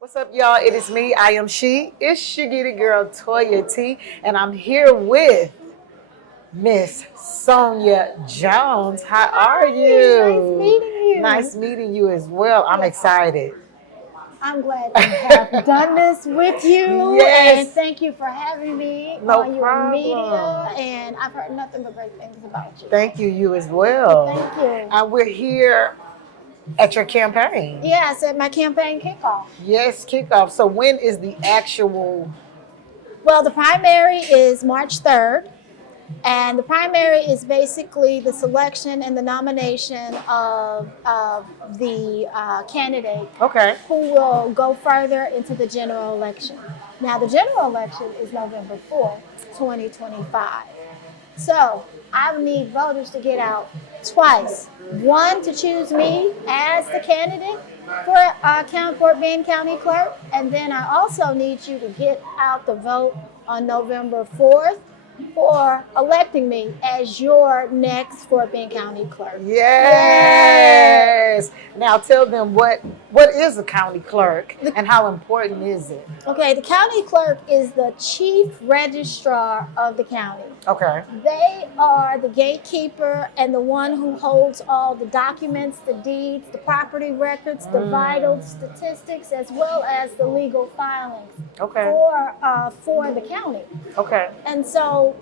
What's up, y'all? It is me. I am she. It's Shiggy girl Toya T, and I'm here with Miss Sonya Jones. How are Hi, nice you? meeting you. Nice meeting you as well. I'm Yes, excited. I'm glad to have done this with you, and Yes, thank you for having me no on your problem. media. And I've heard nothing but great things about you. Thank you, you as Well, well. thank you. And we're here at your campaign. Yes, at my campaign kickoff. Yes, kickoff. So when is the actual? Well, the primary is March 3rd. And the primary is basically the selection and the nomination of the candidate Okay. who will go further into the general election. Now, the general election is November 4th, 2025. So I need voters to get out twice. One, to choose me as the candidate for Fort Bend County Clerk. And then I also need you to get out the vote on November 4th for electing me as your next Fort Bend County Clerk. Yay! Yes. Now tell them what is a county clerk and how important is it? Okay, the county clerk is the chief registrar of the county. Okay. They are the gatekeeper and the one who holds all the documents, the deeds, the property records, the vital statistics, as well as the legal filings Okay. for the county. Okay. And so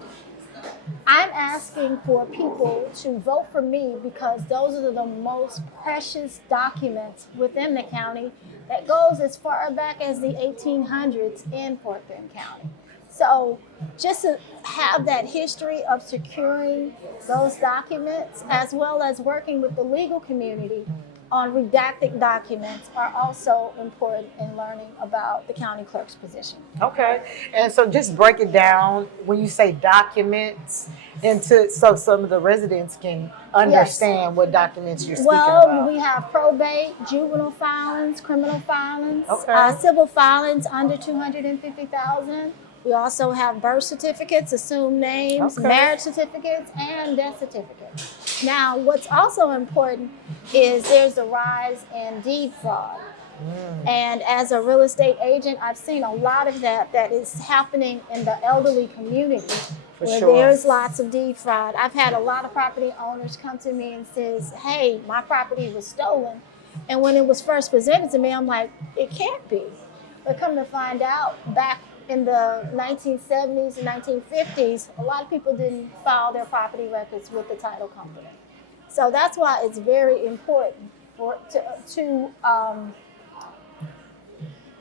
I'm asking for people to vote for me because those are the most precious documents within the county that goes as far back as the 1800s in Fort Bend County. So just to have that history of securing those documents as well as working with the legal community on redacted documents are also important in learning about the county clerk's position. Okay. And so just break it down when you say documents into so some of the residents can understand what documents you're speaking Well, about. we have probate, juvenile filings, criminal filings, Okay. civil filings under 250,000. We also have birth certificates, assumed names, Okay. marriage certificates, and death certificates. Now, what's also important is there's a rise in deed fraud. And as a real estate agent, I've seen a lot of that is happening in the elderly community For where sure. there's lots of deed fraud. I've had a lot of property owners come to me and says, "Hey, my property was stolen." And when it was first presented to me, I'm like, "It can't be." But come to find out, back in the 1970s and 1950s, a lot of people didn't file their property records with the title company. So that's why it's very important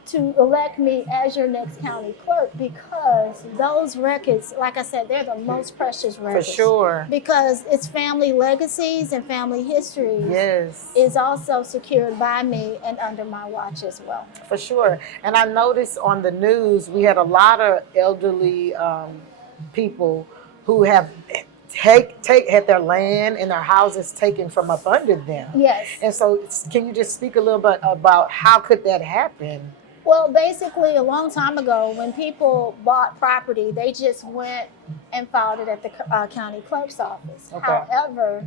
to elect me as your next county clerk because those records, like I said, they're the most precious records. For sure. Because it's family legacies and family histories Yes. is also secured by me and under my watch as well. For sure. And I noticed on the news we had a lot of elderly people who have had their land and their houses taken from up under them. Yes. And so can you just speak a little bit about how could that happen? Well, basically, a long time ago, when people bought property, they just went and filed it at the county clerk's office. Okay. However,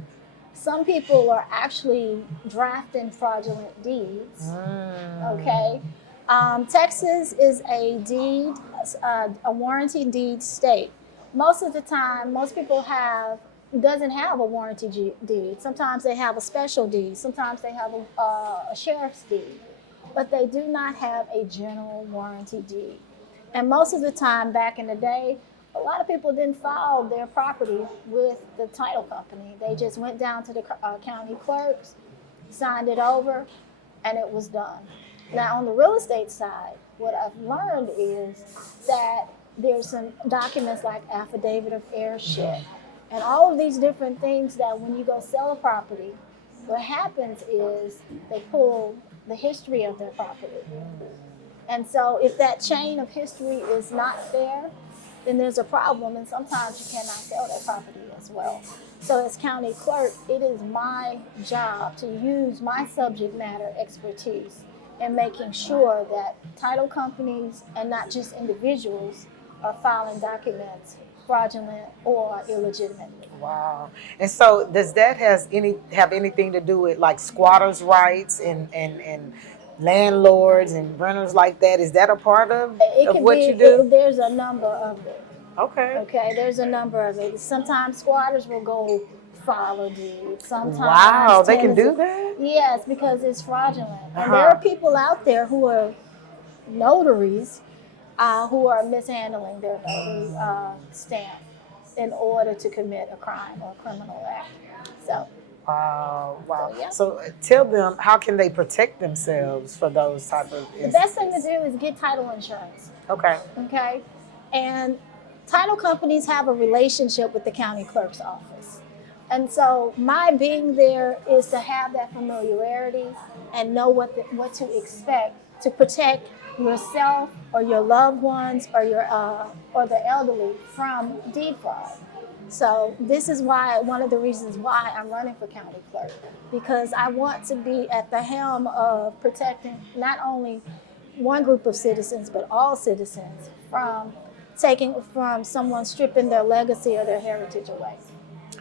some people are actually drafting fraudulent deeds. Okay. Texas is a deed, a warranty deed state. Most of the time, most people doesn't have a warranty deed. Sometimes they have a special deed. Sometimes they have a sheriff's deed, but they do not have a general warranty deed. And most of the time, back in the day, a lot of people didn't file their property with the title company. They just went down to the county clerks, signed it over, and it was done. Now, on the real estate side, what I've learned is that there's some documents like affidavit of heirship and all of these different things that when you go sell a property, what happens is they pull the history of their property. And so if that chain of history is not there, then there's a problem, and sometimes you cannot sell that property as well. So as county clerk, it is my job to use my subject matter expertise in making sure that title companies and not just individuals are filing documents fraudulent or illegitimately. Wow. And so does that have anything to do with like squatters' rights and landlords and renters like that. Is that a part of It could what be. you do? There's a number of it. Okay. Okay, there's a number of it. Sometimes squatters will go file a deed. Sometimes Wow, they can tenants do that? Yes, because it's fraudulent. And there are people out there who are notaries who are mishandling their notary stamp in order to commit a crime or a criminal act. So, Wow. So, yeah. So tell them, how can they protect themselves for those type of the instances? best thing to do is get title insurance. Okay. Okay? And title companies have a relationship with the county clerk's office. And so my being there is to have that familiarity and know what to expect to protect yourself or your loved ones or or the elderly from deed fraud. So this is one of the reasons why I'm running for county clerk, because I want to be at the helm of protecting not only one group of citizens but all citizens from someone stripping their legacy or their heritage away.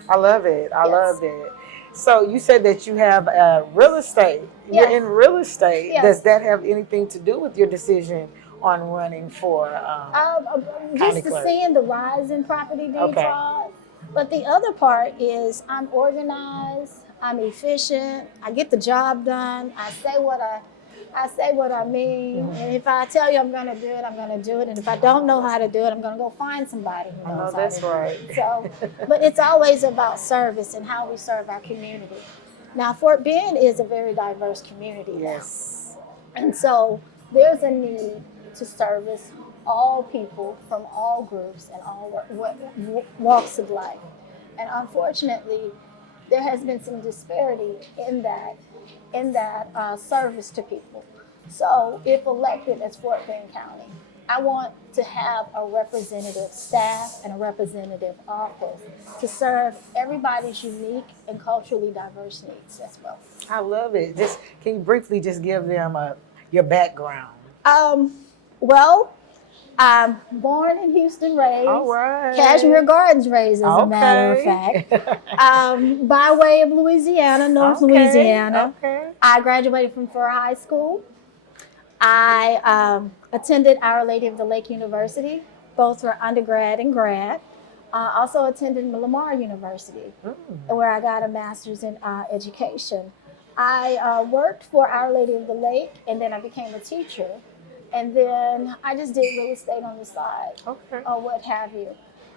I love it. I Yes. love it. So you said that you have real estate. Yes. You're in real estate. Yes. Does that have anything to do with your decision on running for county Just clerk? seeing the rise in property deed Okay. fraud. But the other part is I'm organized, I'm efficient, I get the job done, I say what I mean. Mm-hmm. And if I tell you I'm gonna do it, I'm gonna do it. And if I don't know how to do it, I'm gonna go find somebody who I know knows how that's to do right. it. So, but it's always about service and how we serve our community. Now, Fort Bend is a very diverse community now. Yes. And so there's a need to service all people from all groups and all walks of life. And unfortunately, there has been some disparity in that service to people. So if elected as Fort Bend County, I want to have a representative staff and a representative office to serve everybody's unique and culturally diverse needs as well. I love it. Just can you briefly just give them your background? Well, I'm born in Houston, raised. All right. Cashmere Gardens raised, as a matter of Okay. fact. By way of Louisiana, North Okay, Louisiana. Okay. I graduated from Fur High School. I attended Our Lady of the Lake University, both for undergrad and grad. Also attended Lamar University, where I got a master's in education. I worked for Our Lady of the Lake, and then I became a teacher. And then I just did real estate on the side, or what have you.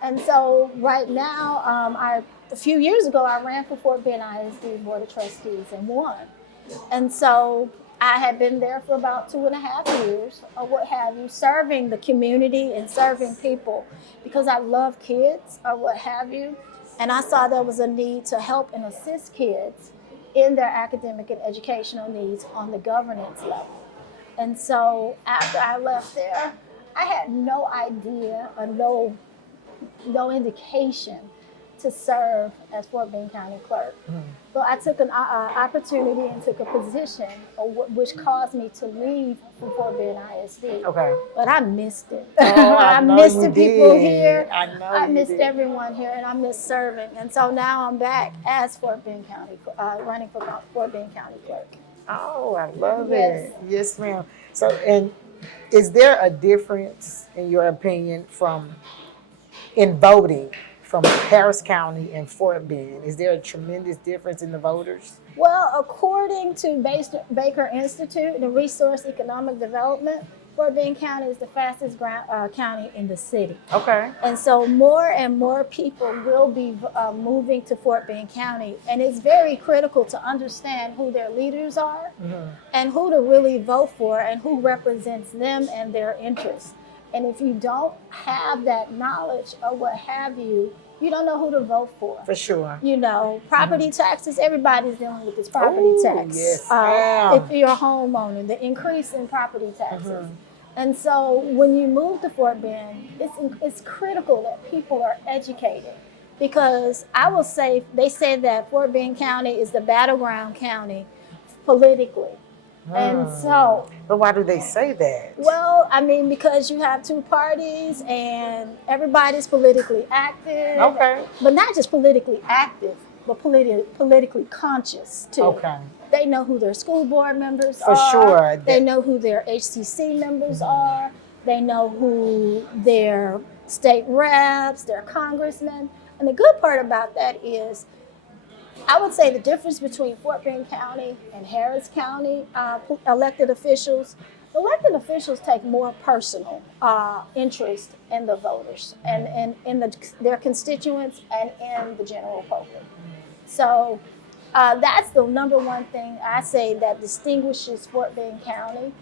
And so right now, a few years ago, I ran for Fort Bend ISD Board of Trustees and won. And so I had been there for about 2.5 years, or what have you, serving the community and serving people because I love kids, or what have you. And I saw there was a need to help and assist kids in their academic and educational needs on the governance level. And so after I left there, I had no idea or no indication to serve as Fort Bend County Clerk. But I took an opportunity and took a position which caused me to leave from Fort Bend ISD. Okay. But I missed it. Oh, I know missed you the people did. here. I missed did. everyone here, and I missed serving. And so now I'm back as Fort Bend County, running for Fort Bend County Clerk. Oh, I love Yes. it. Yes, ma'am. So, and is there a difference, in your opinion, in voting from Harris County and Fort Bend? Is there a tremendous difference in the voters? Well, according to Baker Institute and Resource Economic Development, Fort Bend County is the fastest county in the city. Okay. And so more and more people will be moving to Fort Bend County. And it's very critical to understand who their leaders are and who to really vote for and who represents them and their interests. And if you don't have that knowledge or what have you, you don't know who to vote for. For sure. You know, property taxes, everybody's dealing with this property tax. Yes, ma'am. If you're a homeowner, the increase in property taxes. And so when you move to Fort Bend, it's critical that people are educated, because I will say, they say that Fort Bend County is the battleground county politically. And so, But why do they say that? well, I mean, because you have two parties and everybody's politically active. Okay. But not just politically active, but politically conscious too. Okay. They know who their school board members For are. sure. They know who their HCC members are. They know who their state reps, their congressmen. And the good part about that is, I would say the difference between Fort Bend County and Harris County elected officials, the elected officials take more personal interest in the voters and in their constituents and in the general public. So that's the number one thing I say that distinguishes Fort Bend County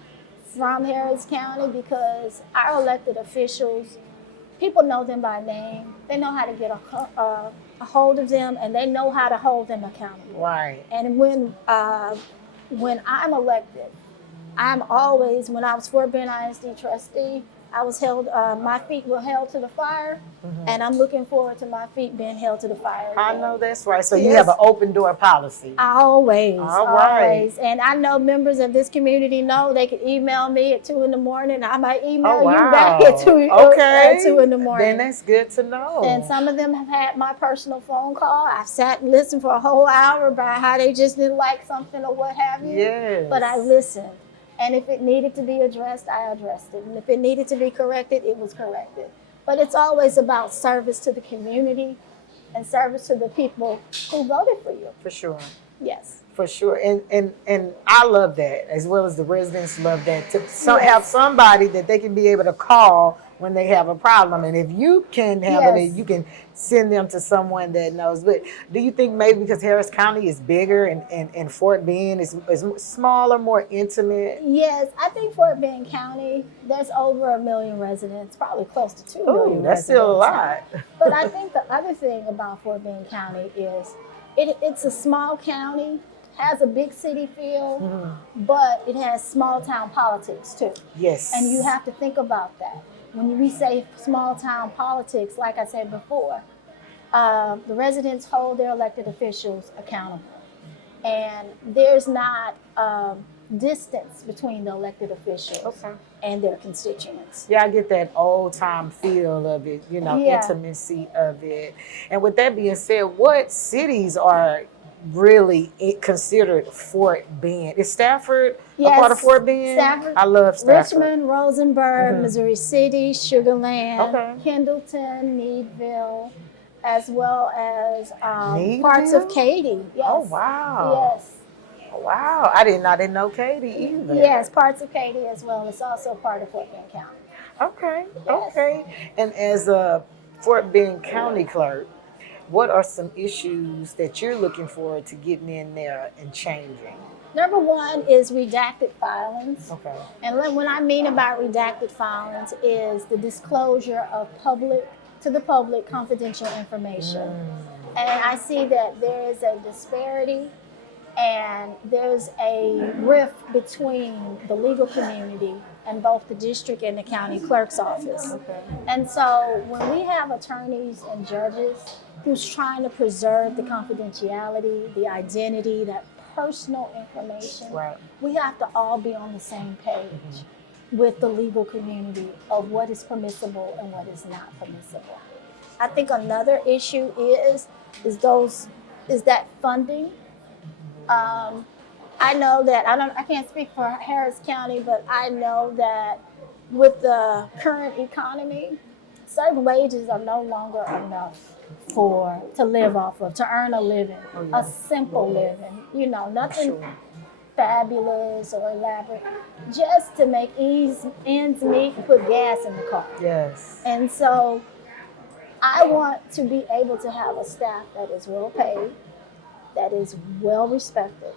from Harris County, because our elected officials, people know them by name. They know how to get a hold of them, and they know how to hold them accountable. Right. And when I'm elected, I'm always, when I was Fort Bend ISD trustee, I was held, my feet were held to the fire, and I'm looking forward to my feet being held to the fire again. I know that's right. So you have an open door policy. Always. All right. Always. And I know members of this community know they can email me at 2 a.m. I might email you back at 2 in the morning. Then that's good to know. And some of them have had my personal phone call. I've sat and listened for a whole hour about how they just didn't like something or what have you. Yes. But I listened. And if it needed to be addressed, I addressed it. And if it needed to be corrected, it was corrected. But it's always about service to the community and service to the people who voted for you. For sure. Yes. For sure. And I love that, as well as the residents love that, to have somebody that they can be able to call when they have a problem. And if you can handle it, you can send them to someone that knows. But do you think maybe because Harris County is bigger and Fort Bend is smaller, more intimate? Yes, I think Fort Bend County, there's over 1 million residents, probably close to 2 million that's residents. still a lot. But I think the other thing about Fort Bend County is it's a small county, has a big city feel, but it has small town politics too. Yes. And you have to think about that. When we say small town politics, like I said before, the residents hold their elected officials accountable. And there's not distance between the elected officials and their constituents. Yeah, I get that old time feel of it, intimacy of it. And with that being said, what cities are really considered Fort Bend? Is Stafford a part of Fort Bend? Stafford, I love Stafford. Richmond, Rosenberg, Missouri City, Sugar Land, Kendleton, Meadville, as well as parts of Katy. Yes. Oh, wow. Yes. Wow. I didn't know Katy either. Yes, parts of Katy as well. It's also part of Fort Bend County. Okay. Yes. Okay. And as a Fort Bend County Clerk, what are some issues that you're looking forward to getting in there and changing? Number one is redacted filings. Okay. And what I mean about redacted filings is the disclosure of to the public confidential information. And I see that there is a disparity and there's a rift between the legal community and both the district and the county clerk's office. Okay. And so when we have attorneys and judges who's trying to preserve the confidentiality, the identity, that personal information, we have to all be on the same page with the legal community of what is permissible and what is not permissible. I think another issue is that funding. I know that I can't speak for Harris County, but I know that with the current economy, certain wages are no longer enough to live off of, to earn a living, a simple living. Nothing fabulous or elaborate, just to make ends meet and put gas in the car. Yes. And so I want to be able to have a staff that is well paid, that is well respected,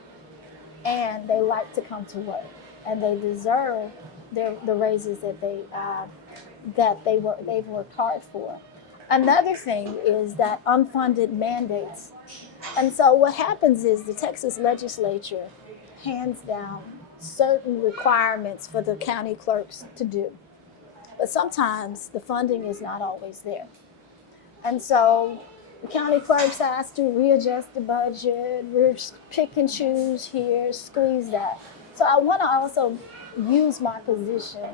and they like to come to work, and they deserve the raises that they've worked hard for. Another thing is that unfunded mandates. And so what happens is the Texas legislature hands down certain requirements for the county clerks to do. But sometimes the funding is not always there. And so the county clerks has to readjust the budget, pick and choose here, squeeze that. So I want to also use my position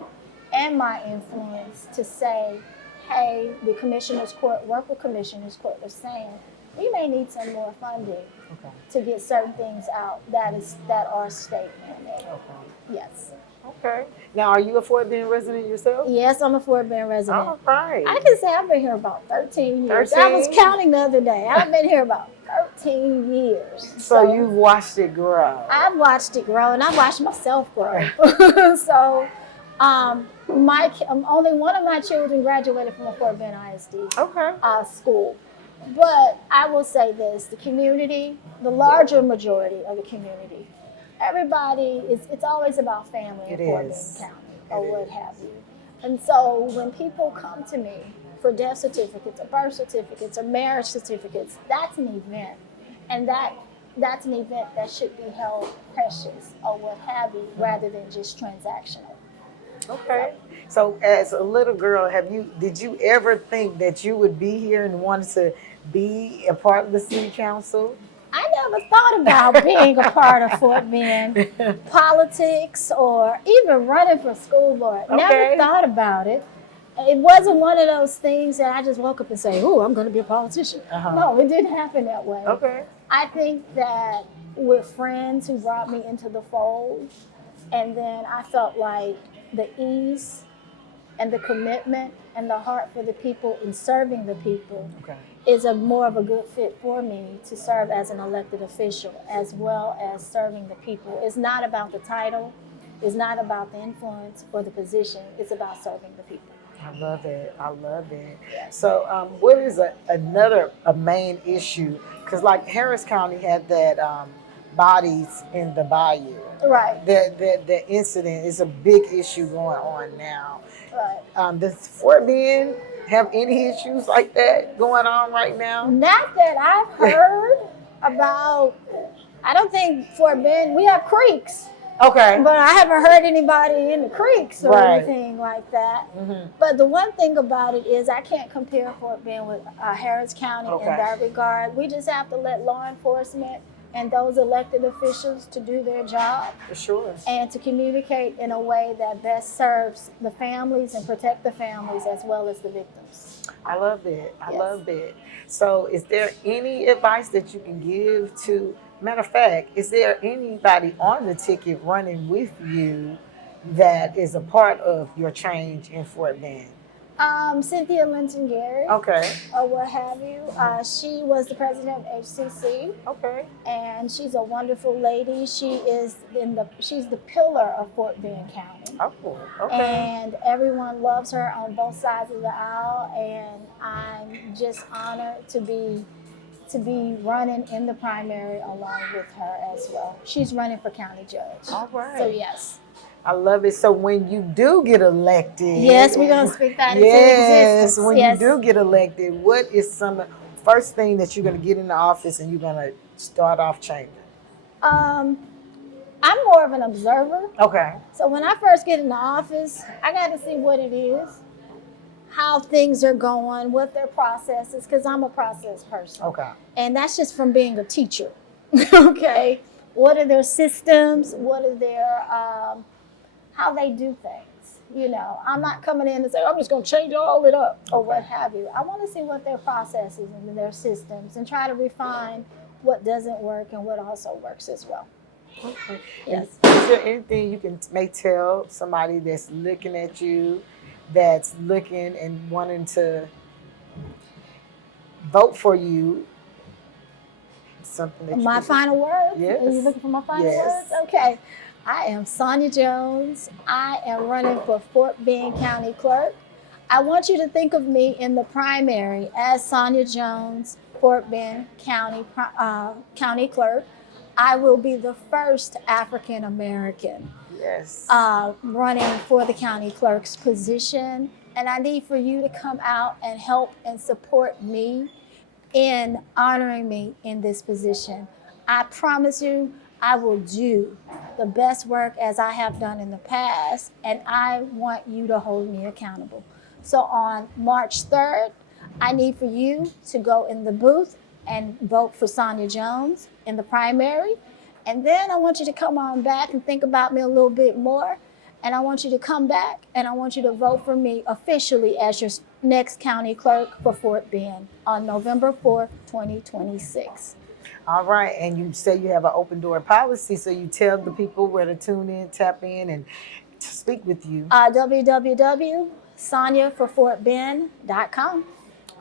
and my influence to say, hey, the Commissioner's Court, work with Commissioner's Court of saying, we may need some more funding Okay. to get certain things out that are state mandated. Okay. Yes. Okay. Now, are you a Fort Bend resident yourself? Yes, I'm a Fort Bend resident. All right. I can say I've been here about 13 years. 13? I was counting the other day. I've been here about 13 years. So you've watched it grow. I've watched it grow, and I've watched myself grow. So, only one of my children graduated from a Fort Bend ISD Okay. school. But I will say this, the community, the larger majority of the community, everybody, it's always about family in Fort Bend County or what have you. And so when people come to me for death certificates or birth certificates or marriage certificates, that's an event. And that's an event that should be held precious or what have you, rather than just transactional. Okay. So as a little girl, did you ever think that you would be here and wanted to be a part of the city council? I never thought about being a part of Fort Bend politics or even running for school board. Okay. Never thought about it. It wasn't one of those things that I just woke up and say, "Oh, I'm going to be a politician." Uh-huh. No, it didn't happen that way. Okay. I think that with friends who brought me into the fold, and then I felt like the ease and the commitment and the heart for the people and serving the people is more of a good fit for me to serve as an elected official as well as serving the people. It's not about the title. It's not about the influence or the position. It's about serving the people. I love it. I love it. Yes. So what is another main issue? Because like Harris County had that bodies in the bayou. Right. The incident is a big issue going on now. Right. Does Fort Bend have any issues like that going on right now? Not that I've heard about. I don't think Fort Bend, we have creeks. Okay. But I haven't heard anybody in the creeks or Right. anything like that. Mm-hmm. But the one thing about it is I can't compare Fort Bend with Harris County Okay. in that regard. We just have to let law enforcement and those elected officials to do their job For sure. and to communicate in a way that best serves the families and protect the families as well as the victims. I love it. I Yes. love it. So is there any advice that you can give to, matter of fact, is there anybody on the ticket running with you that is a part of your change in Fort Bend? Cynthia Linton Gary, Okay. or what have you. She was the president of HCC. Okay. And she's a wonderful lady. She's the pillar of Fort Bend County. Oh, okay. And everyone loves her on both sides of the aisle. And I'm just honored to be running in the primary along with her as well. She's running for county judge. All right. So yes. I love it. So when you do get elected. Yes, we're gonna speak that into Yes, existence. when Yes. you do get elected, what is some first thing that you're going to get in the office and you're going to start off changing? I'm more of an observer. Okay. So when I first get in the office, I got to see what it is, how things are going, what their process is, because I'm a process person. Okay. And that's just from being a teacher. Okay. What are their systems? What are their, how they do things? You know, I'm not coming in and saying, I'm just going to change all it up or what have you. I want to see what their processes and their systems and try to refine what doesn't work and what also works as well. Okay. Yes. Is there anything you may tell somebody that's looking at you, that's looking and wanting to vote for you? Something that My final words? Yes. Are you looking for my final Yes. words? Okay. I am Sonya Jones. I am running for Fort Bend County Clerk. I want you to think of me in the primary as Sonya Jones, Fort Bend County Clerk. I will be the first African American Yes. running for the county clerk's position. And I need for you to come out and help and support me in honoring me in this position. I promise you, I will do the best work as I have done in the past, and I want you to hold me accountable. So on March 3rd, I need for you to go in the booth and vote for Sonya Jones in the primary. And then I want you to come on back and think about me a little bit more And I want you to come back and I want you to vote for me officially as your next county clerk for Fort Bend on November 4th, 2026. All right, and you say you have an open door policy, so you tell the people where to tune in, tap in, and to speak with you. www.sonyaforfortbend.com.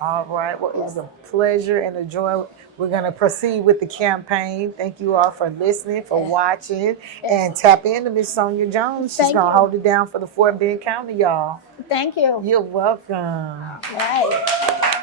All right, well, it was a pleasure and a joy. We're going to proceed with the campaign. Thank you all for listening, for watching, and tap into Miss Sonya Jones. She's going to hold it down for the Fort Bend County, y'all. Thank you. You're welcome. Right.